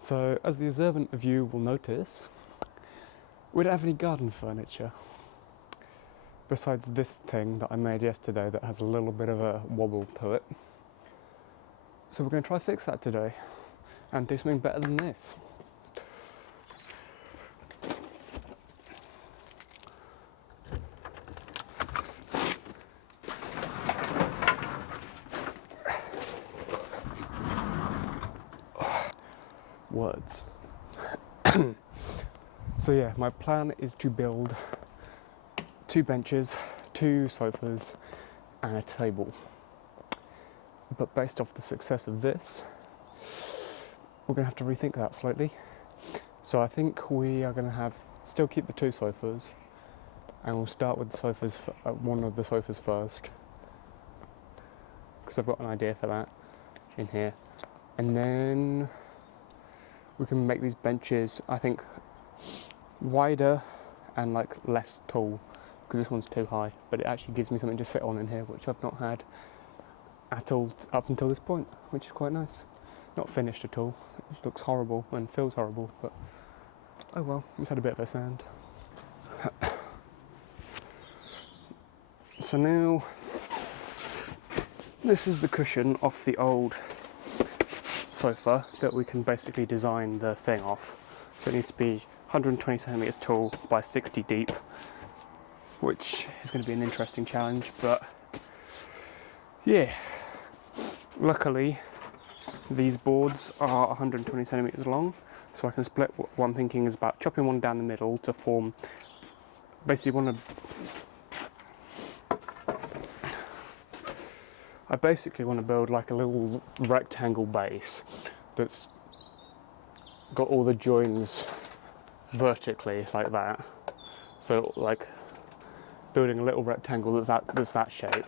So, as the observant of you will notice, we don't have any garden furniture. Besides this thing that I made yesterday that has a little bit of a wobble to it. So we're going to try to fix that today and do something better than this. Words. So yeah, my plan is to build 2 benches, 2 sofas and a table. But based off the success of this, we're going to have to rethink that slightly. So I think we are going to still keep the 2 sofas, and we'll start with the sofas, one of the sofas first, because I've got an idea for that in here. And then we can make these benches, I think, wider and like less tall, because this one's too high, but it actually gives me something to sit on in here, which I've not had at all up until this point, which is quite nice. Not finished at all. It looks horrible and feels horrible, but oh well, it's had a bit of a sand. So now, this is the cushion off the old sofa that we can basically design the thing off. So it needs to be 120 centimeters tall by 60 deep, which is going to be an interesting challenge, but yeah. Luckily, these boards are 120 centimeters long, so I can split what I'm thinking is about chopping one down the middle to form, I basically want to build like a little rectangle base that's got all the joins vertically like that. So like building a little rectangle that's that shape.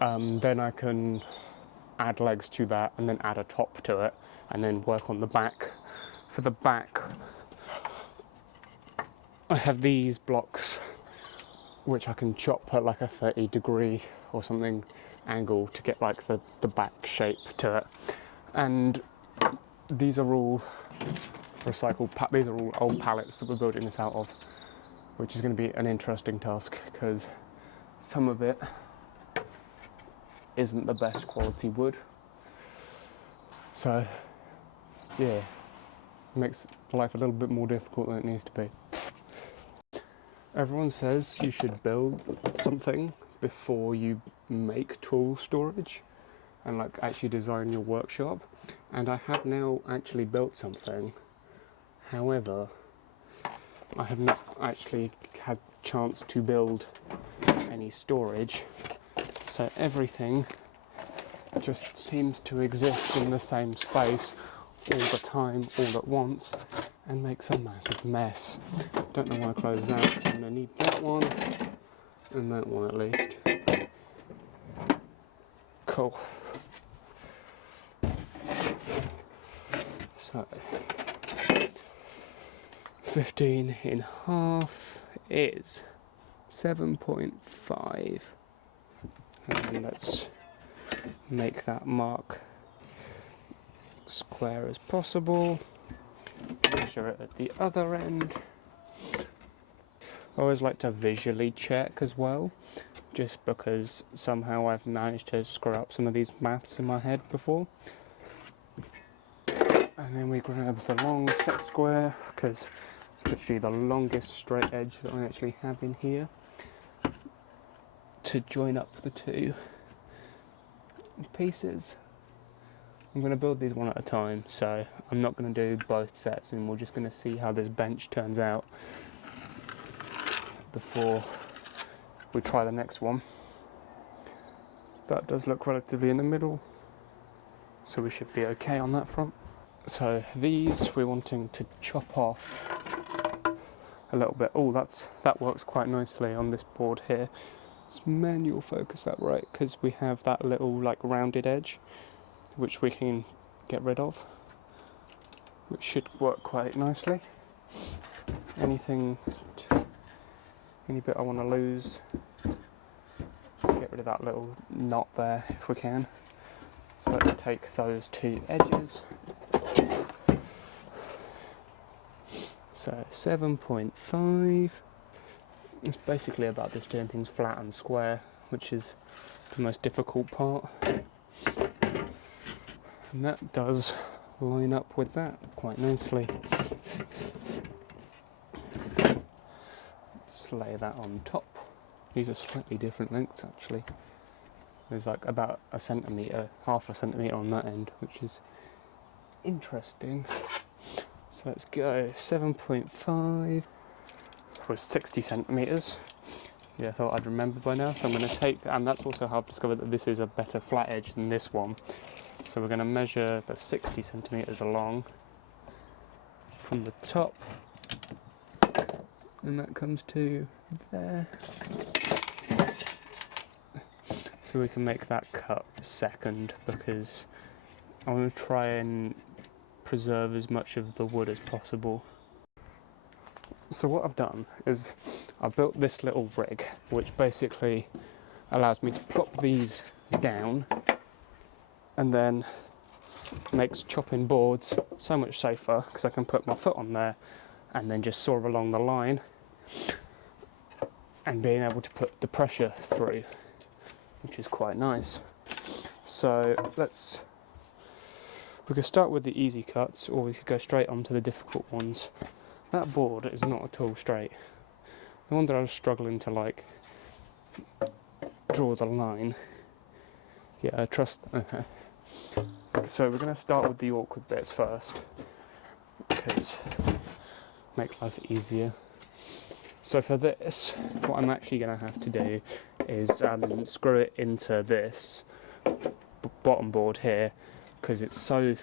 Then I can add legs to that and then add a top to it and then work on the back. For the back, I have these blocks which I can chop at like a 30-degree or something angle to get like the back shape to it. And these are all recycled, these are all old pallets that we're building this out of, which is going to be an interesting task because some of it isn't the best quality wood. So yeah, makes life a little bit more difficult than it needs to be. Everyone says you should build something before you make tool storage and like actually design your workshop, and I have now actually built something. However, I have not actually had chance to build any storage, so everything just seems to exist in the same space all the time, all at once, and makes a massive mess. Don't know why I closed that, because I'm going to need that one and that one at least. Cool. So 15 in half is 7.5, and let's make that mark square as possible. Measure it at the other end. I always like to visually check as well, just because somehow I've managed to screw up some of these maths in my head before. And then we grab the long set square, because it's literally the longest straight edge that I actually have in here, to join up the 2 pieces. I'm going to build these one at a time, so I'm not going to do both sets, and we're just going to see how this bench turns out before we try the next one. That does look relatively in the middle, so we should be okay on that front. So these we're wanting to chop off a little bit. Oh, that works quite nicely on this board here. Let's manual focus that right, because we have that little like rounded edge which we can get rid of, which should work quite nicely. Anything Any bit I want to lose, get rid of that little knot there if we can. So let's take those two edges. So 7.5. It's basically about just doing things flat and square, which is the most difficult part. And that does line up with that quite nicely. Let's lay that on top. These are slightly different lengths actually. There's like about a centimetre, half a centimetre on that end, which is interesting. So let's go 7.5 was 60 centimetres. Yeah, I thought I'd remember by now. So I'm going to take, and that's also how I've discovered that this is a better flat edge than this one. So we're going to measure the 60 centimetres along from the top, and that comes to there. So we can make that cut second, because I want to try and preserve as much of the wood as possible. So what I've done is I've built this little rig, which basically allows me to plop these down, and then makes chopping boards so much safer, because I can put my foot on there and then just saw along the line, and being able to put the pressure through, which is quite nice. So we could start with the easy cuts, or we could go straight on to the difficult ones. That board is not at all straight. The one that I was struggling to like draw the line. Yeah, I trust. So we're going to start with the awkward bits first, because make life easier. So for this, what I'm actually going to have to do is screw it into this bottom board here, because it's so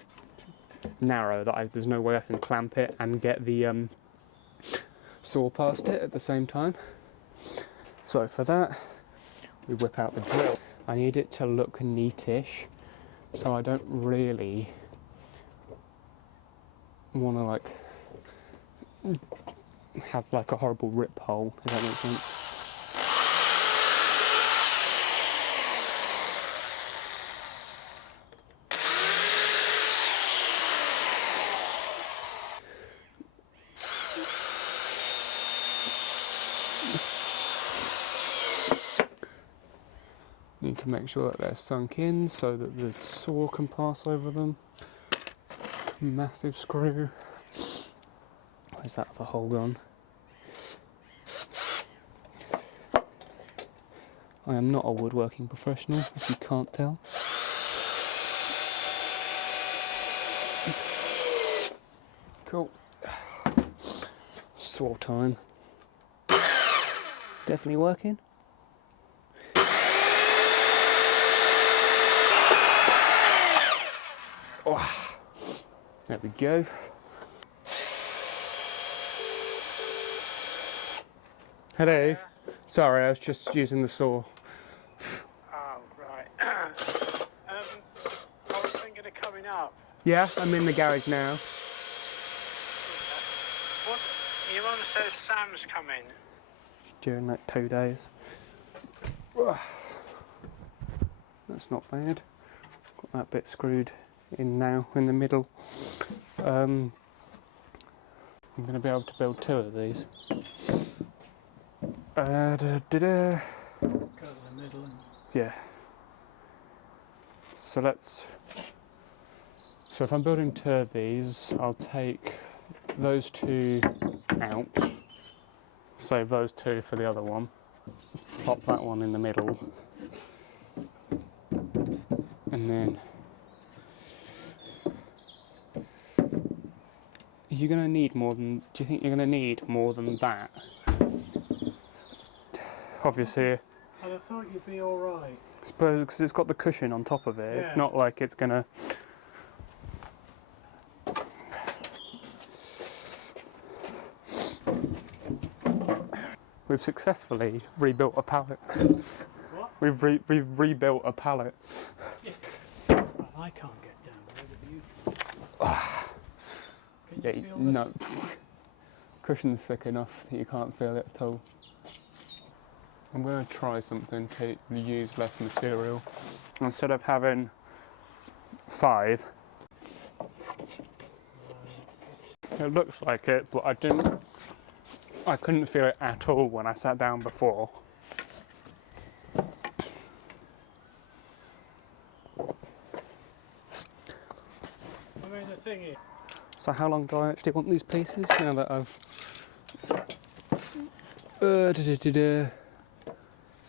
narrow that there's no way I can clamp it and get the saw past it at the same time. So for that, we whip out the drill. I need it to look neatish, so I don't really want to like have like a horrible rip hole, if that makes sense. Need to make sure that they're sunk in so that the saw can pass over them. Massive screw. Where's that other hole gone? I am not a woodworking professional, if you can't tell. Cool. Saw time. Definitely working. Oh, there we go. Hello. Sorry, I was just using the saw. Oh, right. I was thinking of coming up. Yeah, I'm in the garage now. What? Your mum says Sam's coming. During like 2 days. That's not bad. Got that bit screwed in now in the middle. I'm going to be able to build 2 of these. Go to the middle and... Yeah. So if I'm building 2 of these, I'll take those 2 out, save those 2 for the other one, plop that one in the middle, and then you're going to need more than, do you think you're going to need more than that? Obviously, I'd have thought you'd be alright. I suppose because it's got the cushion on top of it, Yeah. It's not like it's going to... We've successfully rebuilt a pallet. What? We've rebuilt a pallet. Yeah. Well, I can't get down there with you. Can you feel No. Cushion's thick enough that you can't feel it at all. I'm going to try something to use less material. Instead of having 5, it looks like it, but I couldn't feel it at all when I sat down before. I mean, the thing is, So how long do I actually want these pieces now that I've... Let's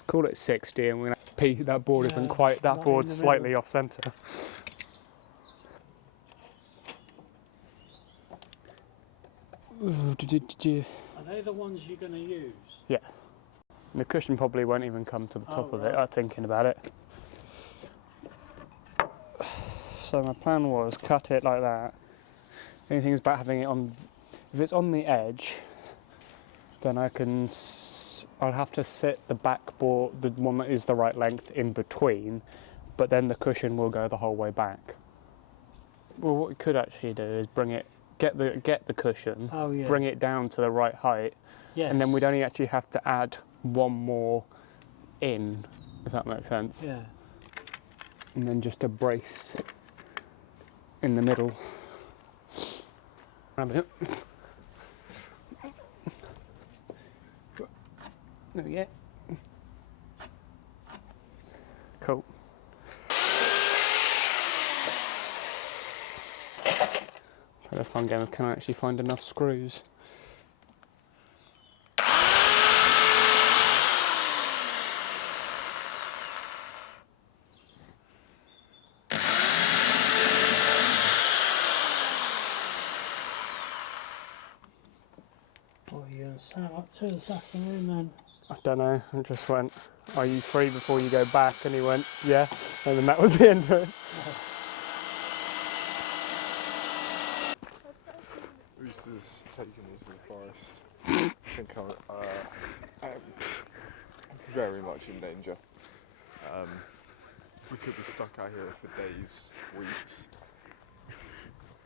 call it 60 and we're gonna that board isn't Yeah, quite, that not board's in the slightly middle. off centre. are they the ones you're going to use? Yeah. And the cushion probably won't even come to the top of it, right. thinking about it. So my plan was cut it like that. The only thing is about having it on, if it's on the edge, then I'll have to sit the back board, the one that is the right length, in between, but then the cushion will go the whole way back. Well, what we could actually do is get the cushion, Oh, yeah. bring it down to the right height, Yes. and then we'd only actually have to add one more in, if that makes sense. Yeah. And then just a brace in the middle. There we go. Cool. Had a fun game of can I actually find enough screws? What are you going to stand up to this afternoon then? I don't know, I just went, are you free before you go back? And he went, yeah. And then that was the end of it. Rooster's taking me to the forest. I think I'm very much in danger. We could be stuck out here for days, weeks.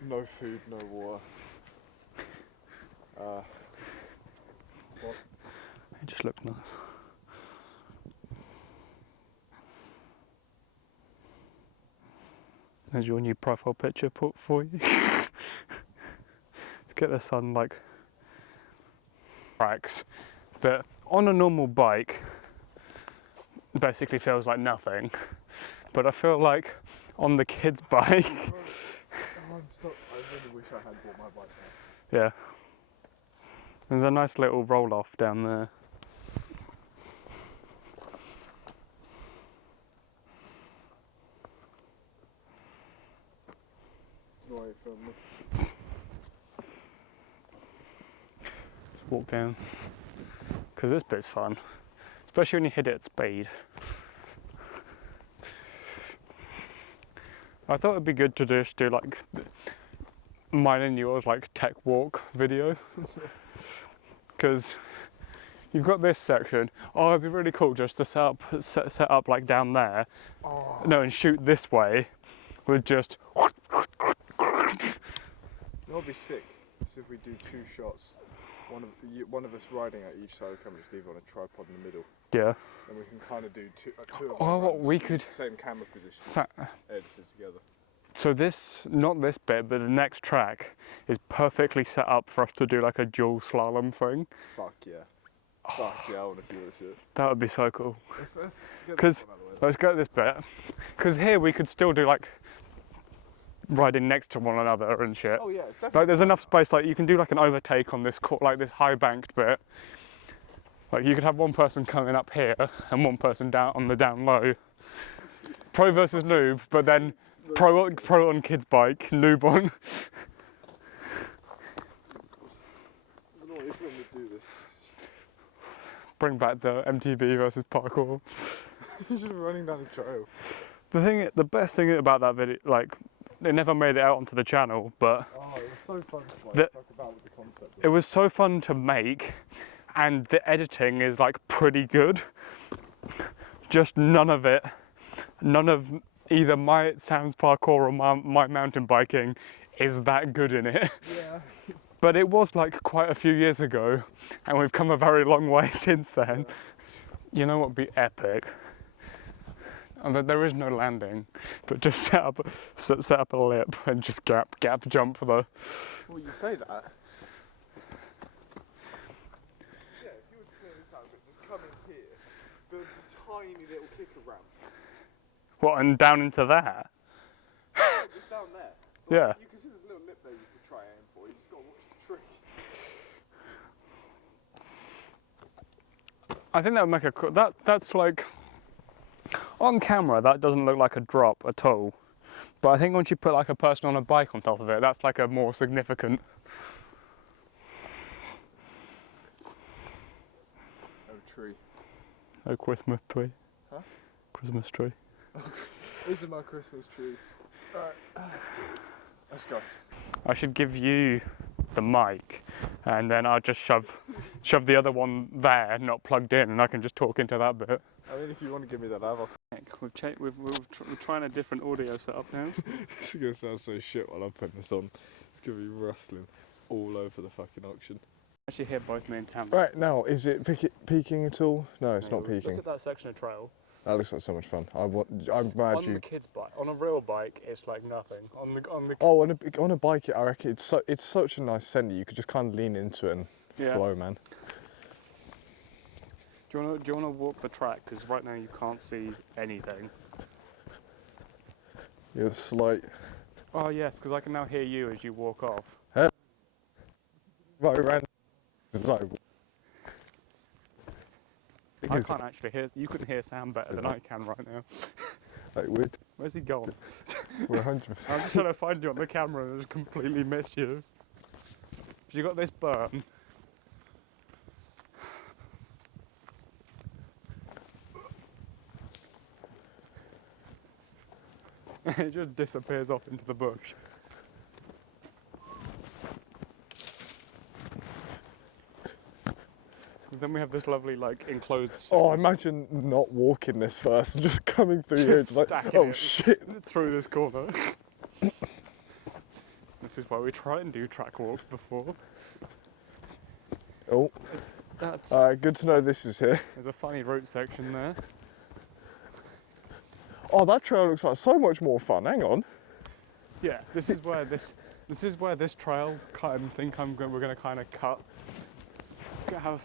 No food, no water. It just looked nice. There's your new profile picture put for you. Let's get the sun like cracks. But on a normal bike, basically feels like nothing. But I feel like on the kid's bike, I really wish I had bought my bike now. yeah. There's a nice little roll off down there. Why you film me? Just walk down. Because this bit's fun. Especially when you hit it at speed. I thought it'd be good to just do like mine and yours like tech walk video. Because you've got this section. Oh, it'd be really cool just to set up like down there. Oh. No, and shoot this way with just. That would be sick. So if we do 2 shots, one of us riding at each side of the camera, just leave it on a tripod in the middle. Yeah. And we can kind of do two of Oh, our what runs we in could. the same camera position, edited together. So this, not this bit, but the next track is perfectly set up for us to do like a dual slalom thing. Fuck yeah. Fuck yeah, I want to see this shit. That would be so cool. Let's get 'Cause- this one out of the way. Let's go this bit. Because here we could still do like riding next to one another and shit. Oh yeah, it's definitely. Like there's enough space, like you can do like an overtake on this like this high banked bit. Like you could have one person coming up here and one person down on the down low. Pro versus noob, but then pro on kid's bike, noob on. I don't know if we're going to do this. Bring back the MTB versus parkour. You're just running down a trail. The best thing about that video, like, it never made it out onto the channel, but Oh, it was so fun to like, The- talk about with the concept. it was so fun to make, and the editing is like pretty good. Just none of either my Sam's parkour or my mountain biking is that good in it. Yeah. But it was like quite a few years ago, and we've come a very long way since then. You know what would be epic? And that there is no landing, but just set up a lip and just gap jump the. Well, you say that. Yeah, if you were to clear this out, just come in here, build a tiny little kicker ramp. What, and down into that? Just down there. Yeah. You can see there's a little lip there you could try aim for. You just got to watch the tree. I think that would make that's like, on camera that doesn't look like a drop at all. But I think once you put like a person on a bike on top of it, that's like a more significant. Oh, tree. Oh, Christmas tree. Huh? Christmas tree. This is my Christmas tree. Alright. Let's go. I should give you the mic, and then I'll just shove the other one there, not plugged in, and I can just talk into that bit. I mean, if you want to give me that, I'll. We're trying a different audio setup now. This is going to sound so shit while I'm putting this on. It's going to be rustling all over the fucking auction. Actually, hear both me and Sam. Right, now, is it peaking at all? No, it's not peaking. Look at that section of trail. That looks like so much fun. I'm glad On you. the kid's bike, on a real bike, it's like nothing. On the. Oh, on a bike, I reckon it's such a nice centre. You could just kind of lean into it and flow, man. Do you want to walk the track? Because right now you can't see anything. You're slight. Oh yes, because I can now hear you as you walk off. Right around. I can't actually hear. You can hear Sam better than I can right now. Like wood. Where's he gone? We're 100%. I'm just trying to find you on the camera and just completely miss you. You got this burn. It just disappears off into the bush. And then we have this lovely, like, enclosed. Oh, imagine not walking this first and just coming through here. It's like, oh shit. Through this corner. This is why we try and do track walks before. Oh. That's. Good to know this is here. There's a funny route section there. Oh, that trail looks like so much more fun. Hang on. Yeah, this is where this trail kind of we're going to kind of cut. Have.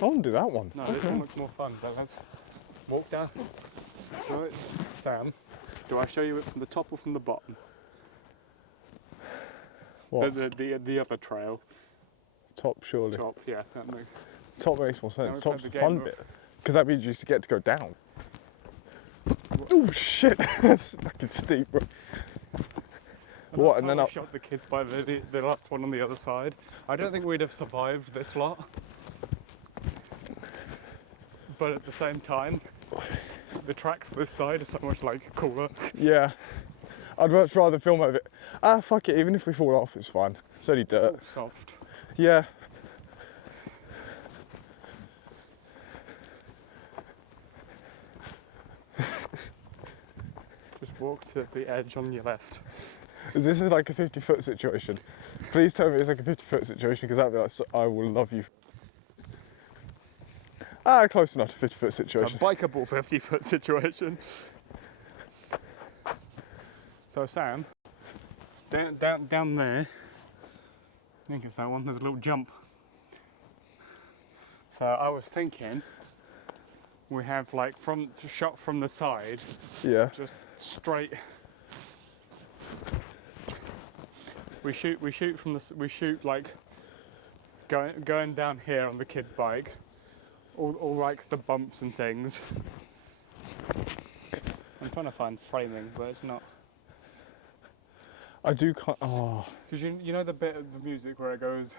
I want to do that one. No, this one looks more fun. But let's walk down. Right, Sam, do I show you it from the top or from the bottom? What? The other trail. Top, surely. Top, yeah. That makes. Top makes more sense. Now Top's the the fun game bit. Because that means you used to get to go down. Oh shit! That's fucking steep, bro. What? And then I shot the kids by the last one on the other side. I don't think we'd have survived this lot. But at the same time, the tracks this side are so much like cooler. Yeah. I'd much rather film over it. Ah, fuck it. Even if we fall off, it's fine. It's only dirt. It's all soft. Yeah. Just walk to the edge on your left. Is this like a 50-foot situation? Please tell me it's like a 50-foot situation, because that'd be like, I will love you. Ah, close enough to 50-foot It's situation. a bikeable 50-foot situation. So Sam, down there, I think it's that one, there's a little jump. So I was thinking, we have like shot from the side, Yeah. just straight. We shoot like going down here on the kid's bike, all like the bumps and things. I'm trying to find framing, but it's not. I do kind. Oh. Because you know the bit of the music where it goes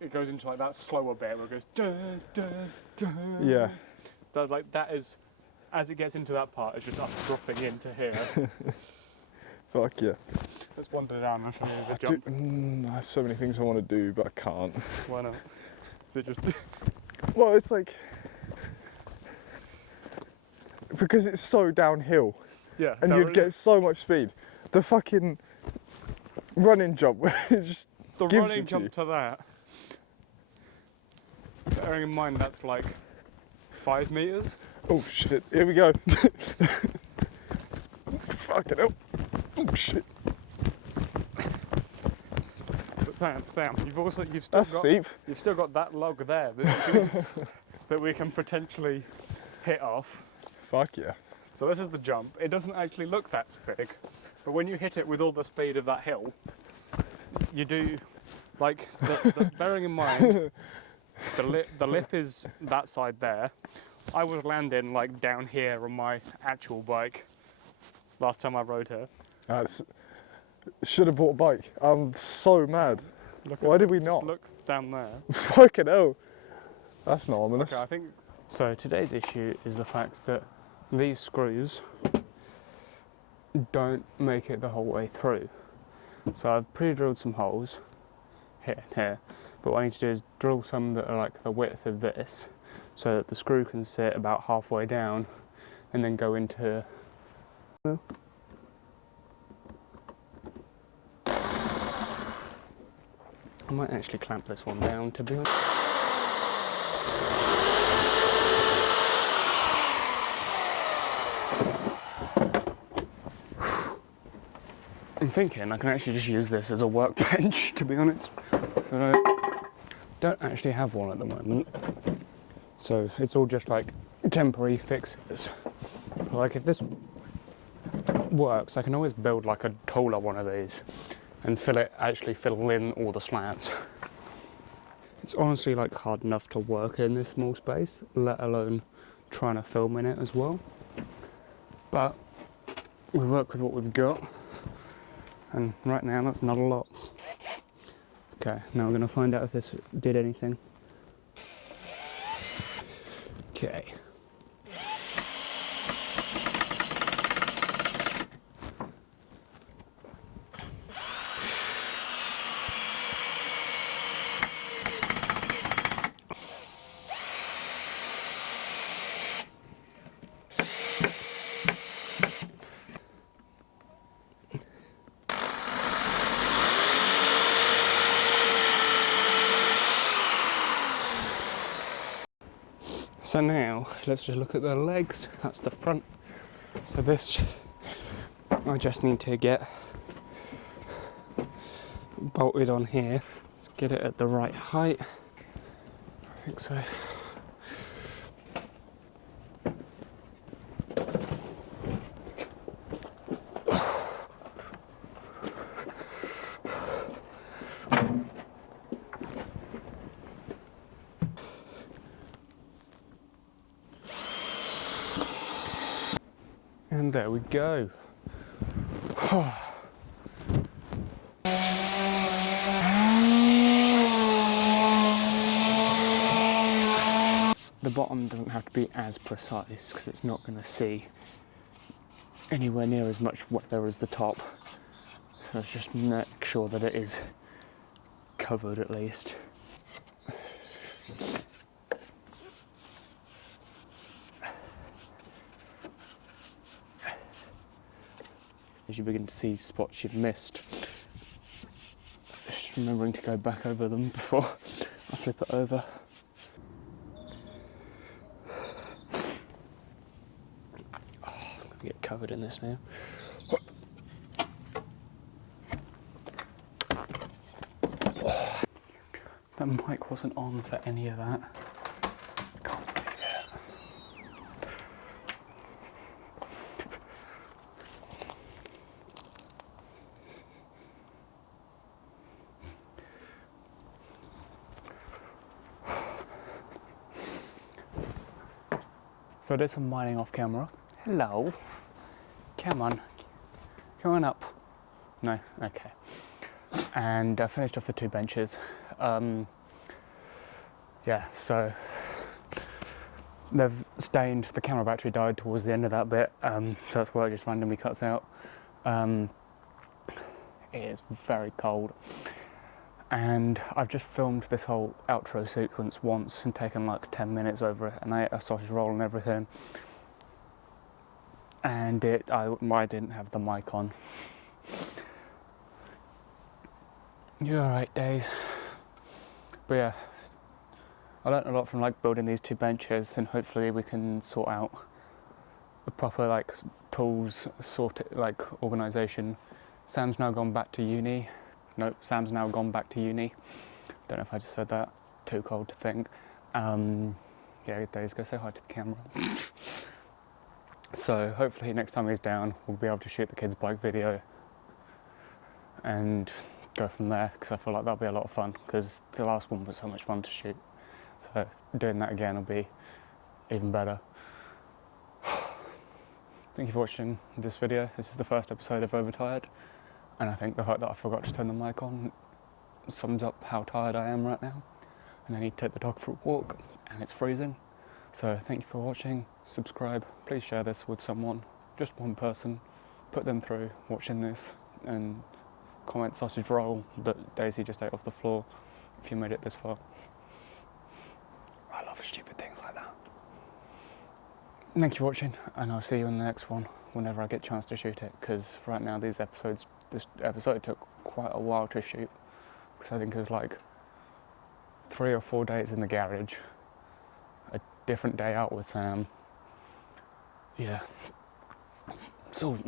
into like that slower bit where it goes dun, dun, dun. Yeah. That is, as it gets into that part, it's just up dropping into here. Fuck yeah. Let's wander down and show you the jump. There's so many things I want to do, but I can't. Why not? Is it just? Well, it's like because it's so downhill, Yeah. and you'd get so much speed. The fucking running jump, it just the gives running it to jump you. to that. Bearing in mind that's like 5 meters. Oh shit, here we go. Fucking hell. Oh shit. But Sam, you've That's steep. still got that log there that we can potentially hit off. Fuck yeah. So this is the jump. It doesn't actually look that big, but when you hit it with all the speed of that hill, you do, like, bearing in mind, the lip is that side there. I was landing like down here on my actual bike last time I rode here. Should have bought a bike. I'm so mad. Why did we not? Look down there. Fucking hell. That's not ominous. Okay, I think. So today's issue is the fact that these screws don't make it the whole way through. So I've pre-drilled some holes here and here, but what I need to do is drill some that are like the width of this, so that the screw can sit about halfway down and then go into. I might actually clamp this one down, to be honest. I'm thinking I can actually just use this as a workbench, to be honest. So I don't actually have one at the moment. So it's all just like temporary fixes. Like if this works, I can always build like a taller one of these and actually fill in all the slats. It's honestly like hard enough to work in this small space, let alone trying to film in it as well. But we work with what we've got, and right now that's not a lot. Okay, now we're gonna find out if this did anything. Okay. So now, let's just look at the legs. That's the front. So this, I just need to get bolted on here. Let's get it at the right height. I think so. And there we go. The bottom doesn't have to be as precise because it's not going to see anywhere near as much weather as the top. So let's just make sure that it is covered at least. As you begin to see spots you've missed, just remembering to go back over them before I flip it over. Oh, I'm going to get covered in this now. Oh, that mic wasn't on for any of that. Can't believe it. So I did some mining off camera. Hello. Come on. Come on up. No? Okay. And I finished off the 2 benches. Yeah, so they've stained, the camera battery died towards the end of that bit, so that's why it just randomly cuts out. It is very cold. And I've just filmed this whole outro sequence once and taken like 10 minutes over it, and I ate a sausage roll and everything. And I didn't have the mic on. You're alright, Days. But yeah, I learnt a lot from like building these 2 benches, and hopefully we can sort out a proper like tools organisation. Sam's now gone back to uni. Nope, Sam's now gone back to uni. Don't know if I just said that. Too cold to think. Yeah, Dave's go say hi to the camera. So hopefully next time he's down, we'll be able to shoot the kids' bike video and go from there, because I feel like that'll be a lot of fun, because the last one was so much fun to shoot. So doing that again will be even better. Thank you for watching this video. This is the first episode of Overtired, and I think the fact that I forgot to turn the mic on sums up how tired I am right now. And I need to take the dog for a walk, and it's freezing. So thank you for watching. Subscribe. Please share this with someone, just one person. Put them through watching this, and comment sausage roll that Daisy just ate off the floor if you made it this far. I love stupid things like that. Thank you for watching, and I'll see you in the next one whenever I get a chance to shoot it, because right now this episode took quite a while to shoot, because I think it was like 3 or 4 days in the garage, a different day out with Sam. Yeah, it's all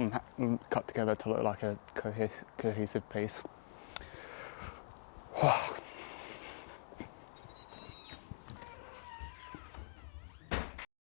cut together to look like a cohesive piece.